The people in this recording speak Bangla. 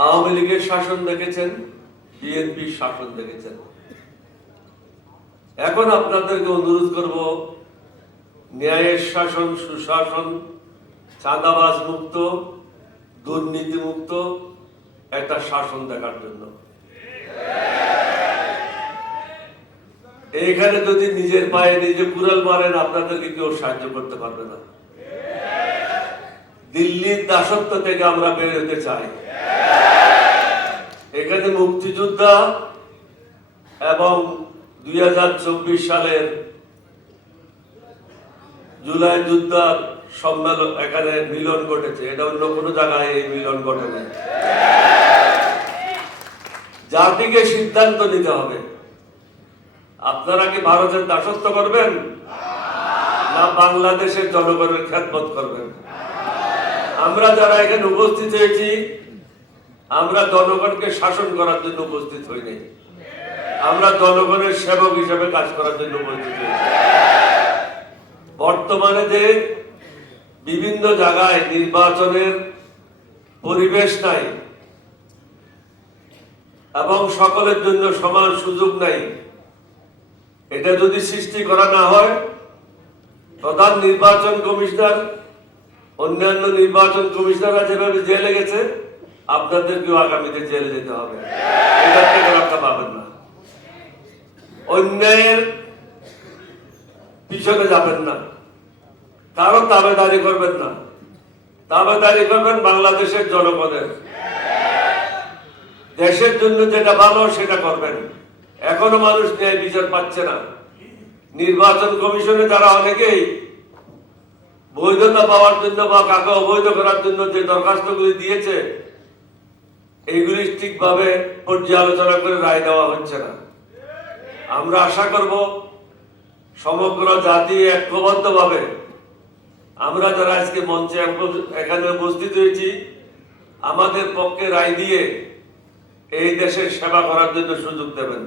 আওয়ামী লীগের শাসন দেখেছেন, বিএনপির শাসন দেখেছেন। এখন আপনাদেরকে অনুরোধ করব, ন্যায়ের শাসন, সুশাসন, চাঁদাবাজ মুক্ত, দুর্নীতি মুক্ত একটা শাসন দেখার জন্য। এইখানে যদি নিজের পায়ে নিজে কুড়াল মারেন, আপনাদেরকে কেউ সাহায্য করতে পারবে না। দিল্লির দাসত্ব থেকে আমরা বের হতে চাই। এখানে মুক্তিযোদ্ধা এবং 2024 সালের জুলাই যুদ্ধের সম্মেলন, এখানে মিলন ঘটেছে। এটা অন্য কোনো জায়গায় এই মিলন ঘটেনি। জাতিকে সিদ্ধান্ত নিতে হবে, আপনারা কি ভারতের দাসত্ব করবেন না বাংলাদেশের জনগণের খেদমত করবেন? আমরা যারা এখানে উপস্থিত হয়েছি, আমরা জনগণকে শাসন করার জন্য উপস্থিত হইনি, আমরা জনগণের সেবক হিসেবে কাজ করার জন্য উপস্থিত হয়েছি। বর্তমানে যে বিভিন্ন জায়গায় নির্বাচনের পরিবেশ নাই এবং সকলের জন্য সমান সুযোগ নাই, এটা যদি সৃষ্টি করা না হয়, প্রধান নির্বাচন কমিশনার, অন্যান্য নির্বাচন কমিশনাররা যেভাবে জেলে গেছে, আপনাদেরকেও আগামীতে জেলে যেতে হবে। এটা থেকে রক্ষা পাবেন না। অন্যায়ের পিছনে যাবেন না, কারো দাবেদারি করবেন না। দাবেদারি করবেন বাংলাদেশের জনগণের, দেশের জন্য যেটা ভালো সেটা করবেন। এখনো মানুষ ন্যায় বিচার পাচ্ছে না। নির্বাচন কমিশনে তারা অনেকেই বৈধতা পাওয়ার জন্য বা কাকে অবৈধ করার জন্য যে দরখাস্তগুলি দিয়েছে, এইগুলি ঠিকভাবে পর্যালোচনা করে রায় দেওয়া হচ্ছে না। আমরা আশা করব সমগ্র জাতি ঐক্যবদ্ধভাবে, আমরা যারা আজকে মঞ্চে এখানে উপস্থিত হয়েছি, আমাদের পক্ষে রায় দিয়ে এই দেশের সেবা করার জন্য সুযোগ দেবেন।